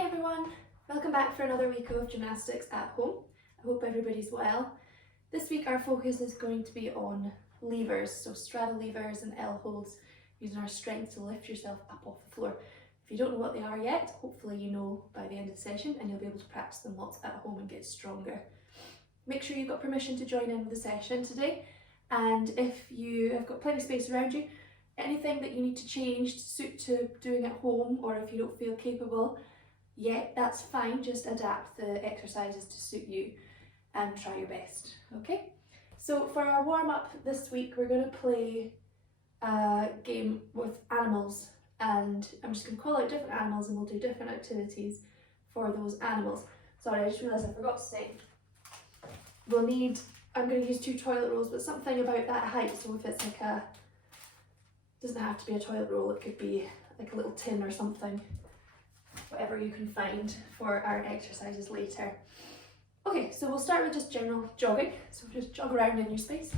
Hi everyone, welcome back for another week of gymnastics at home. I hope everybody's well. This week our focus is going to be on levers, so straddle levers and L holds, using our strength to lift yourself up off the floor. If you don't know what they are yet, hopefully you know by the end of the session and you'll be able to practice them lots at home and get stronger. Make sure you've got permission to join in with the session today, and if you have got plenty of space around you, anything that you need to change to suit to doing at home, or if you don't feel capable yet, that's fine. Just adapt the exercises to suit you and try your best, okay? So for our warm-up this week, we're going to play a game with animals, and I'm just going to call out different animals and we'll do different activities for those animals. Sorry, I just realised I forgot to say, we'll need, I'm going to use 2 toilet rolls, but something about that height. So if it's like a, doesn't have to be a toilet roll, it could be like a little tin or something, whatever you can find for our exercises later. Okay, so we'll start with just general jogging, so just jog around in your space.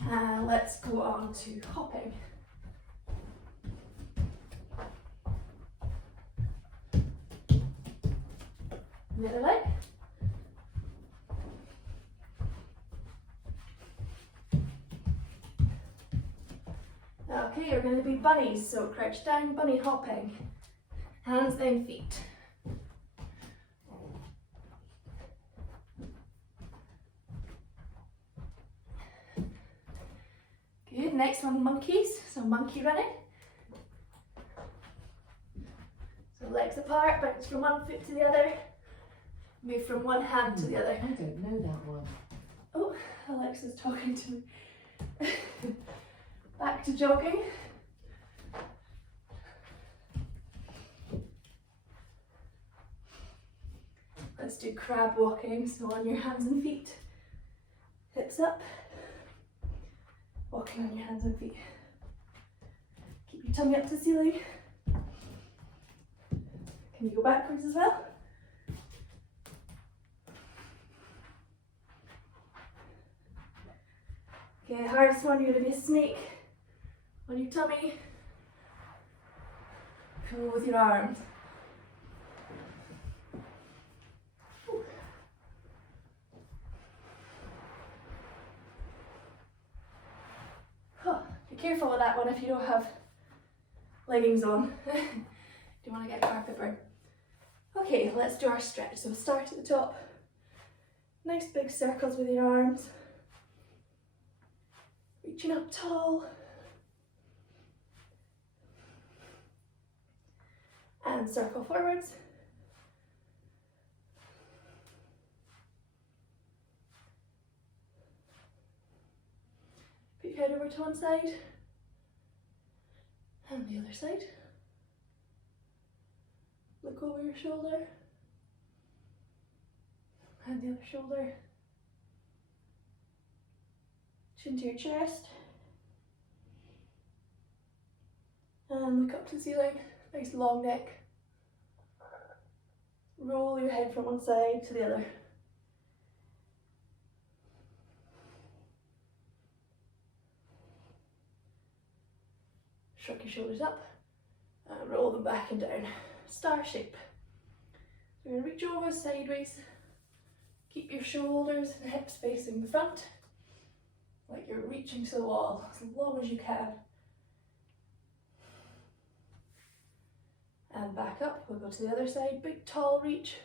And let's go on to hopping. The other leg. Okay, we're going to be bunnies, so crouch down, bunny hopping, hands then feet. Good, next one, monkeys, so monkey running. So legs apart, bounce from one foot to the other, move from one hand to the other. I don't know that one. Oh, Alexa's talking to me. Back to jogging. Let's do crab walking, so on your hands and feet, hips up, walking on your hands and feet. Keep your tummy up to the ceiling. Can you go backwards as well? Okay, hardest one, you're going to be a snake on your tummy. Pull with your arms. Be careful with that one if you don't have leggings on. Don't want to get carpet burn. Okay, let's do our stretch. So start at the top. Nice big circles with your arms. Reaching up tall. And circle forwards. Put your head over to one side. And the other side. Look over your shoulder. And the other shoulder. Chin to your chest. And look up to the ceiling. Nice long neck. Roll your head from one side to the other. Shrug your shoulders up and roll them back and down. Star shape. So you're going to reach over sideways. Keep your shoulders and hips facing the front, like you're reaching to the wall as long as you can. And back up, we'll go to the other side, big tall reach,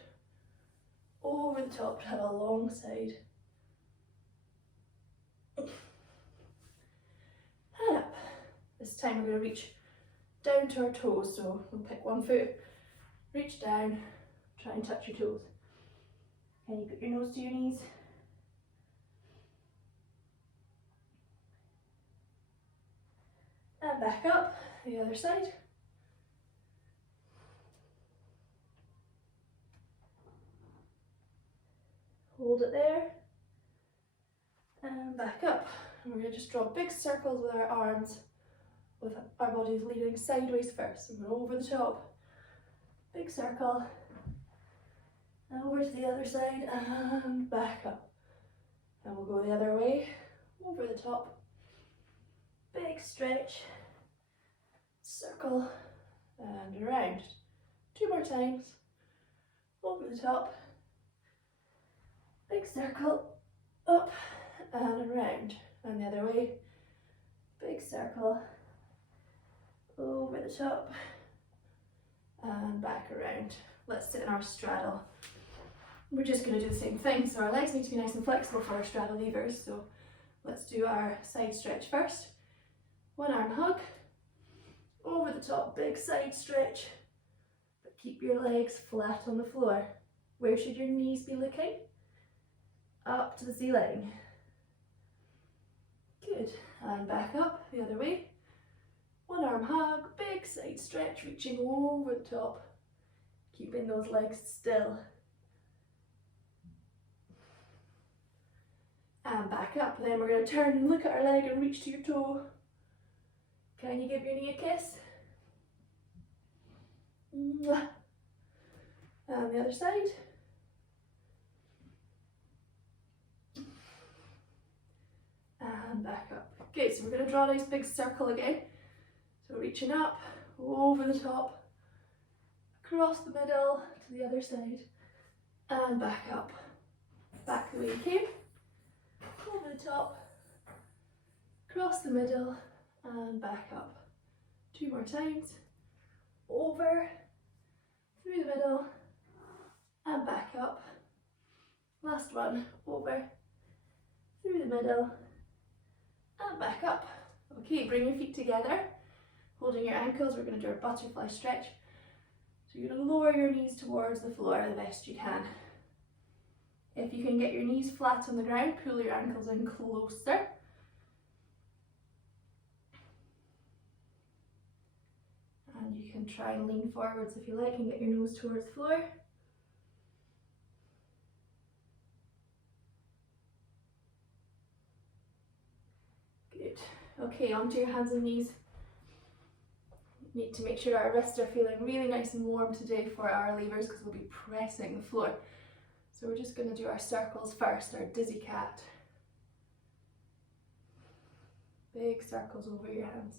over the top to have a long side. And up. This time we're going to reach down to our toes, so we'll pick one foot, reach down, try and touch your toes. Can you put your nose to your knees? And back up, the other side. Hold it there. And back up. And we're going to just draw big circles with our arms, with our bodies leaning sideways first. So we're over the top. Big circle. And over to the other side and back up. And we'll go the other way, over the top, big stretch, circle, and around. 2 more times, over the top, big circle, up and around. And the other way, big circle, over the top, and back around. Let's sit in our straddle. We're just going to do the same thing, so our legs need to be nice and flexible for our straddle levers. So let's do our side stretch first. 1 arm hug, over the top, big side stretch, but keep your legs flat on the floor. Where should your knees be looking? Up to the ceiling. Good, and back up the other way. 1 arm hug, big side stretch, reaching over the top, keeping those legs still. And back up. Then we're going to turn and look at our leg and reach to your toe. Can you give your knee a kiss? Mwah. And the other side. And back up. Okay, so we're going to draw a nice big circle again. So reaching up, over the top, across the middle to the other side, and back up. Back the way you came. Over the top, across the middle, and back up. 2 more times. Over, through the middle, and back up. Last one. Over, through the middle, and back up. Okay, bring your feet together, holding your ankles. We're going to do our butterfly stretch. So you're going to lower your knees towards the floor the best you can. If you can get your knees flat on the ground, pull your ankles in closer. And you can try and lean forwards if you like and get your nose towards the floor. Good. Okay, onto your hands and knees. Need to make sure our wrists are feeling really nice and warm today for our levers because we'll be pressing the floor. So we're just going to do our circles first, our dizzy cat. Big circles over your hands.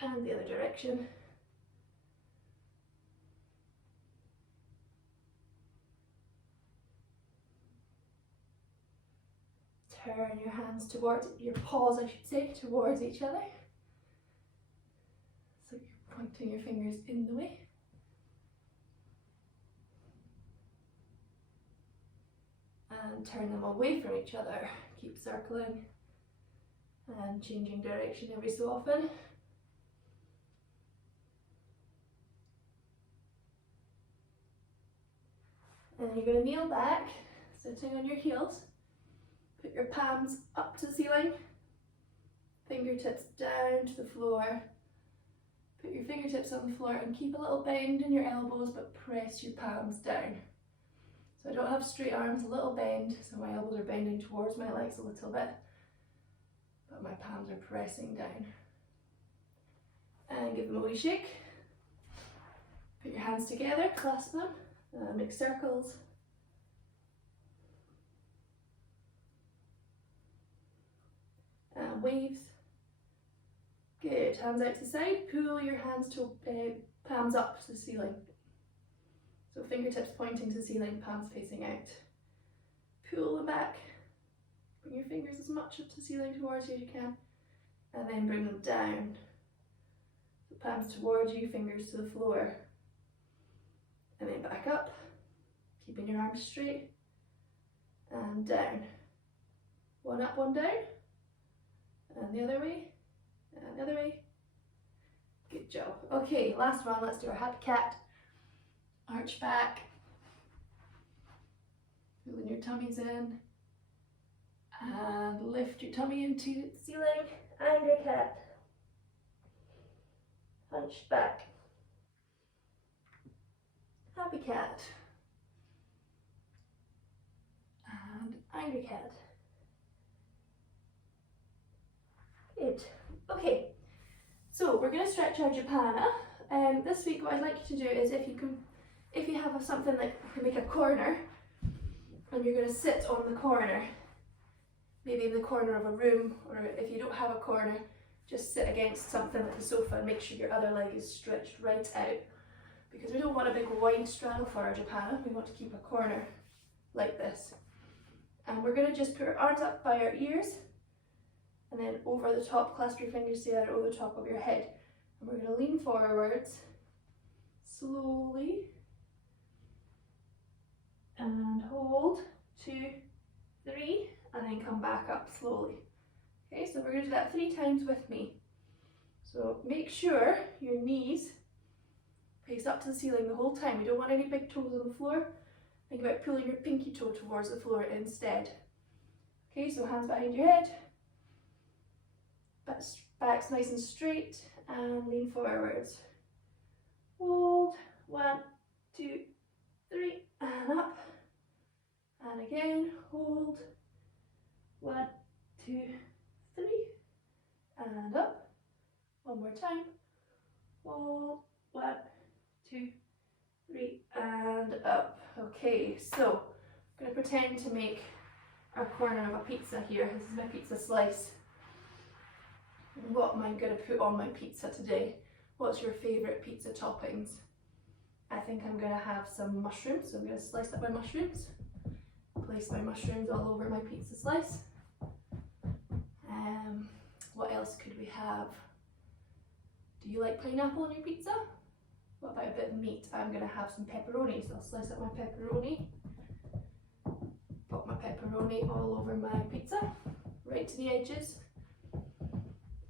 And the other direction. Turn your hands towards, your paws I should say, towards each other. So you're pointing your fingers in the way. And turn them away from each other. Keep circling and changing direction every so often. And then you're going to kneel back, sitting on your heels. Put your palms up to the ceiling, fingertips down to the floor. Put your fingertips on the floor and keep a little bend in your elbows, but press your palms down. So I don't have straight arms, a little bend, so my elbows are bending towards my legs a little bit, but my palms are pressing down. And give them a wee shake. Put your hands together, clasp them, make circles. And waves. Good, hands out to the side, pull your hands to palms up to the ceiling. So fingertips pointing to the ceiling, palms facing out. Pull them back. Bring your fingers as much up to the ceiling towards you as you can. And then bring them down. So palms towards you, fingers to the floor. And then back up, keeping your arms straight. And down. One up, one down. And the other way. And the other way. Good job. Okay, last one, let's do our happy cat. Arch back, pulling your tummies in, and lift your tummy into the ceiling, angry cat, hunched back, happy cat, and angry cat. Good. Okay, so we're going to stretch our Japana. This week what I'd like you to do is if you have something like, you make a corner and you're going to sit on the corner, maybe in the corner of a room, or if you don't have a corner, just sit against something like the sofa and make sure your other leg is stretched right out, because we don't want a big wide straddle for our Japana. We want to keep a corner like this. And we're going to just put our arms up by our ears and then over the top, clasp your fingers together over the top of your head. And we're going to lean forwards slowly and hold, 2, 3, and then come back up slowly. Okay, so we're going to do that 3 times with me. So make sure your knees face up to the ceiling the whole time. You don't want any big toes on the floor. Think about pulling your pinky toe towards the floor instead. Okay, so hands behind your head, back's nice and straight, and lean forwards. Hold, 1, 2, 3, and up. And again, hold, 1, 2, 3, and up. One more time. Hold, 1, 2, 3, and up. Okay, so I'm going to pretend to make our corner of a pizza here. This is my pizza slice. What am I going to put on my pizza today? What's your favourite pizza toppings? I think I'm going to have some mushrooms, so I'm going to slice up my mushrooms. Place my mushrooms all over my pizza slice. What else could we have? Do you like pineapple on your pizza? What about a bit of meat? I'm going to have some pepperoni, so I'll slice up my pepperoni. Put my pepperoni all over my pizza, right to the edges.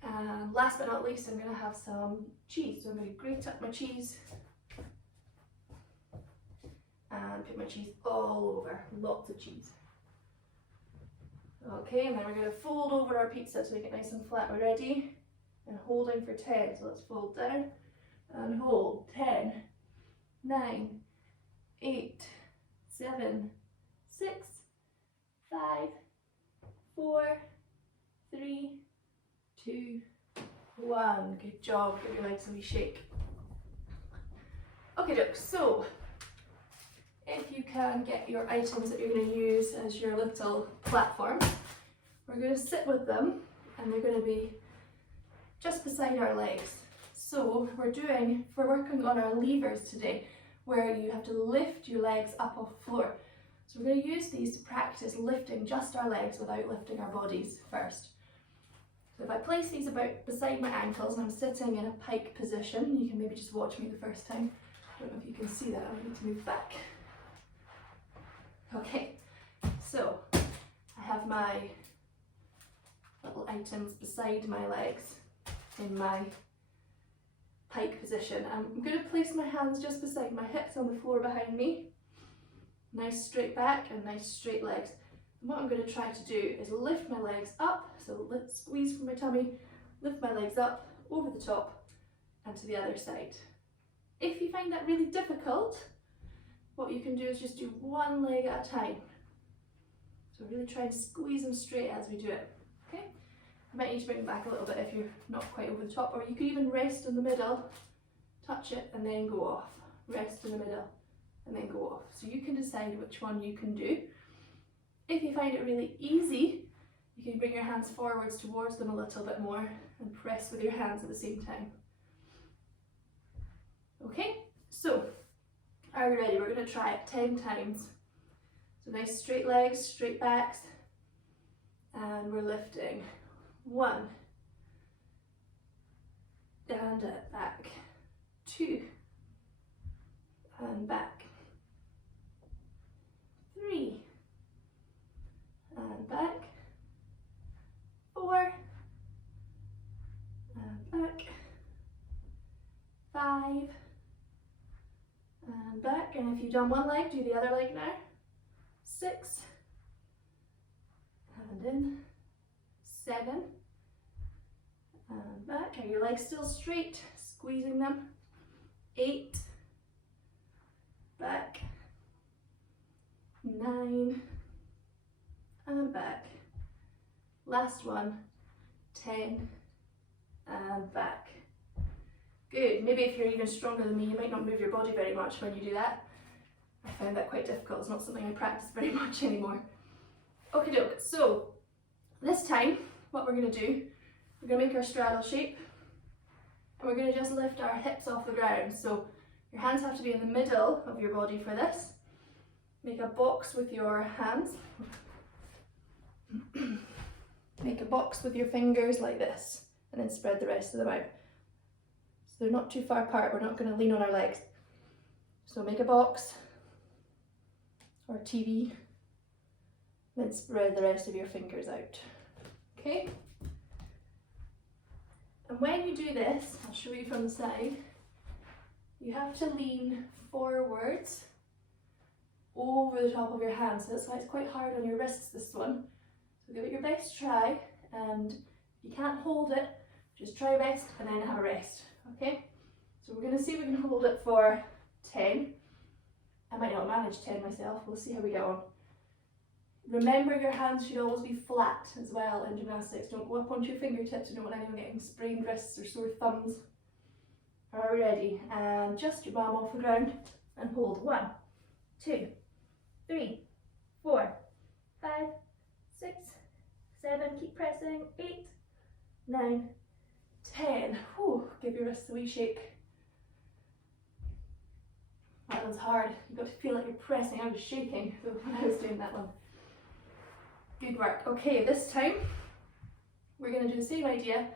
And last but not least, I'm going to have some cheese. So I'm going to grate up my cheese and put my cheese all over, lots of cheese. Okay, and then we're going to fold over our pizza to make it nice and flat. We're ready? And holding for 10, so let's fold down and hold. 10, 9, 8, 7, 6, 5, 4, 3, 2, 1. Good job. Give your legs a wee shake. Okay, doke. So if you can get your items that you're going to use as your little platform, we're going to sit with them, and they're going to be just beside our legs. So we're working on our levers today, where you have to lift your legs up off the floor. So we're going to use these to practice lifting just our legs without lifting our bodies first. So if I place these about beside my ankles and I'm sitting in a pike position, you can maybe just watch me the first time. I don't know if you can see that, I need to move back. Okay, so I have my little items beside my legs in my pike position. I'm going to place my hands just beside my hips on the floor behind me. Nice straight back and nice straight legs. And what I'm going to try to do is lift my legs up, so let's squeeze from my tummy, lift my legs up over the top and to the other side. If you find that really difficult, what you can do is just do one leg at a time. So really try and squeeze them straight as we do it. Okay? You might need to bring them back a little bit if you're not quite over the top, or you could even rest in the middle, touch it and then go off. Rest in the middle and then go off. So you can decide which one you can do. If you find it really easy, you can bring your hands forwards towards them a little bit more and press with your hands at the same time. Okay, so are we ready? We're going to try it 10 times. So nice straight legs, straight backs, and we're lifting. 1, and back. 2, and back. 3, and back. 4, and back. 5, and back. And if you've done one leg, do the other leg now. 6, and in. 7, and back. Are your legs still straight? Squeezing them. 8, back. 9, and back. Last one. 10, and back. Good. Maybe if you're even stronger than me, you might not move your body very much when you do that. I found that quite difficult. It's not something I practice very much anymore. Okie doke, so this time what we're going to do, we're going to make our straddle shape and we're going to just lift our hips off the ground. So your hands have to be in the middle of your body for this. Make a box with your hands. Make a box with your fingers like this and then spread the rest of them out. So they're not too far apart, we're not going to lean on our legs. So make a box or TV, then spread the rest of your fingers out. Okay? And when you do this, I'll show you from the side, you have to lean forwards over the top of your hands. So that's why it's quite hard on your wrists, this one. So give it your best try, and if you can't hold it, just try your best and then have a rest. Okay? So we're going to see if we can hold it for 10. I might not manage 10 myself, we'll see how we get on. Remember, your hands should always be flat as well in gymnastics. Don't go up onto your fingertips, you don't want anyone getting sprained wrists or sore thumbs. Are we ready? And just your bum off the ground and hold. 1, 2, 3, 4, 5, 6, 7, keep pressing, 8, 9, 10. Whew, give your wrists a wee shake. That one's hard. You've got to feel like you're pressing. I was shaking when I was doing that one. Good work. Okay, this time we're going to do the same idea,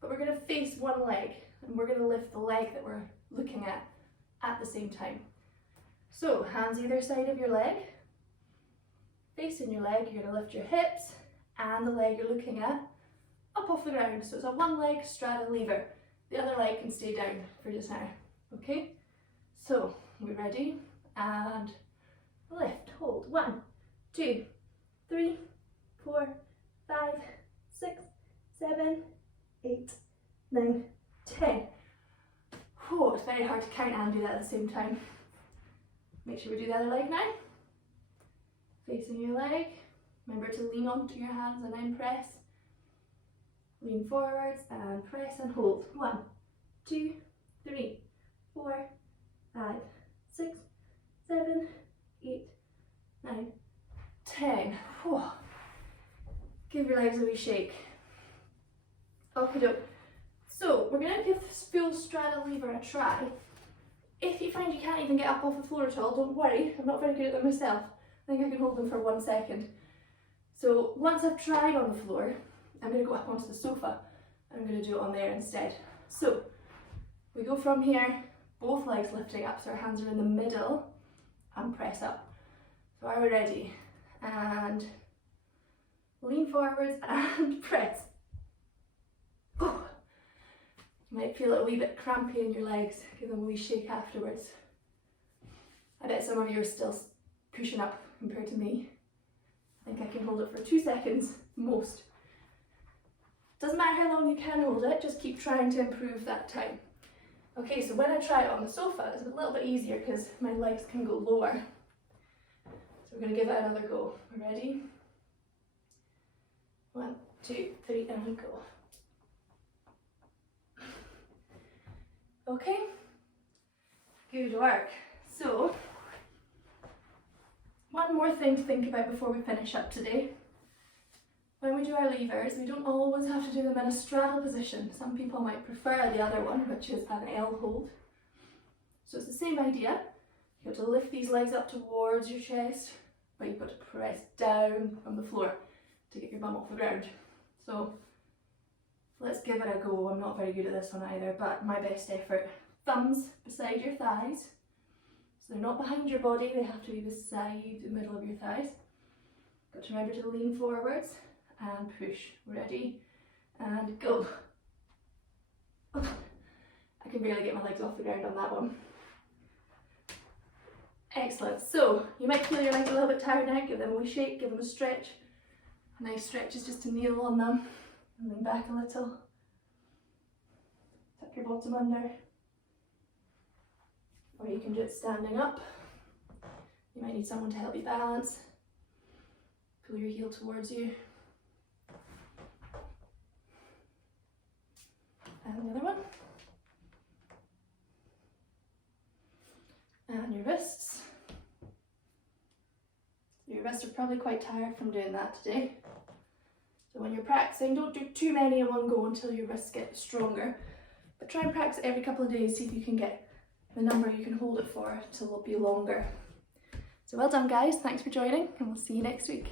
but we're going to face one leg and we're going to lift the leg that we're looking at the same time. So hands either side of your leg, facing your leg, you're going to lift your hips and the leg you're looking at up off the ground. So it's a one leg straddle lever. The other leg can stay down for just now. Okay, so we're ready and lift, hold. 1, 2, 3, 4, 5, 6, 7, 8, 9, 10. Whew, it's very hard to count and do that at the same time. Make sure we do the other leg now. Facing your leg. Remember to lean onto your hands and then press. Lean forwards and press and hold. 1, 2, 3, 4, 5, 6, 7, 8, 9, 10. Whew. Give your legs a wee shake. Okay, doke. So we're going to give this full straddle lever a try. If you find you can't even get up off the floor at all, don't worry. I'm not very good at them myself. I think I can hold them for 1 second. So once I've tried on the floor, I'm going to go up onto the sofa and I'm going to do it on there instead. So we go from here, both legs lifting up, so our hands are in the middle, and press up. So are we ready? And lean forwards and press. Oh. You might feel it a wee bit crampy in your legs. Give them a wee shake afterwards. I bet some of you are still pushing up compared to me. I think I can hold it for 2 seconds, most. Doesn't matter how long you can hold it, just keep trying to improve that time. Okay, so when I try it on the sofa, it's a little bit easier because my legs can go lower. So we're going to give it another go. Ready? 1, 2, 3, and we go. Okay, good work. So, one more thing to think about before we finish up today. When we do our levers, we don't always have to do them in a straddle position. Some people might prefer the other one, which is an L hold. So it's the same idea. You've got to lift these legs up towards your chest, but you've got to press down from the floor to get your bum off the ground. So let's give it a go. I'm not very good at this one either, but my best effort. Thumbs beside your thighs. So they're not behind your body, they have to be beside the middle of your thighs. Got to remember to lean forwards and push. Ready? And go. Oh, I can barely get my legs off the ground on that one. Excellent. So you might feel your legs a little bit tired now. Give them a wee shake, give them a stretch. Nice stretches just to kneel on them and lean back a little. Tuck your bottom under. Or you can do it standing up. You might need someone to help you balance. Pull your heel towards you. And the other one. And your wrists. Your wrists are probably quite tired from doing that today. So when you're practicing, don't do too many in one go until your wrists get stronger. But try and practice every couple of days, see if you can get the number you can hold it for till it'll be longer. So well done guys, thanks for joining, and we'll see you next week.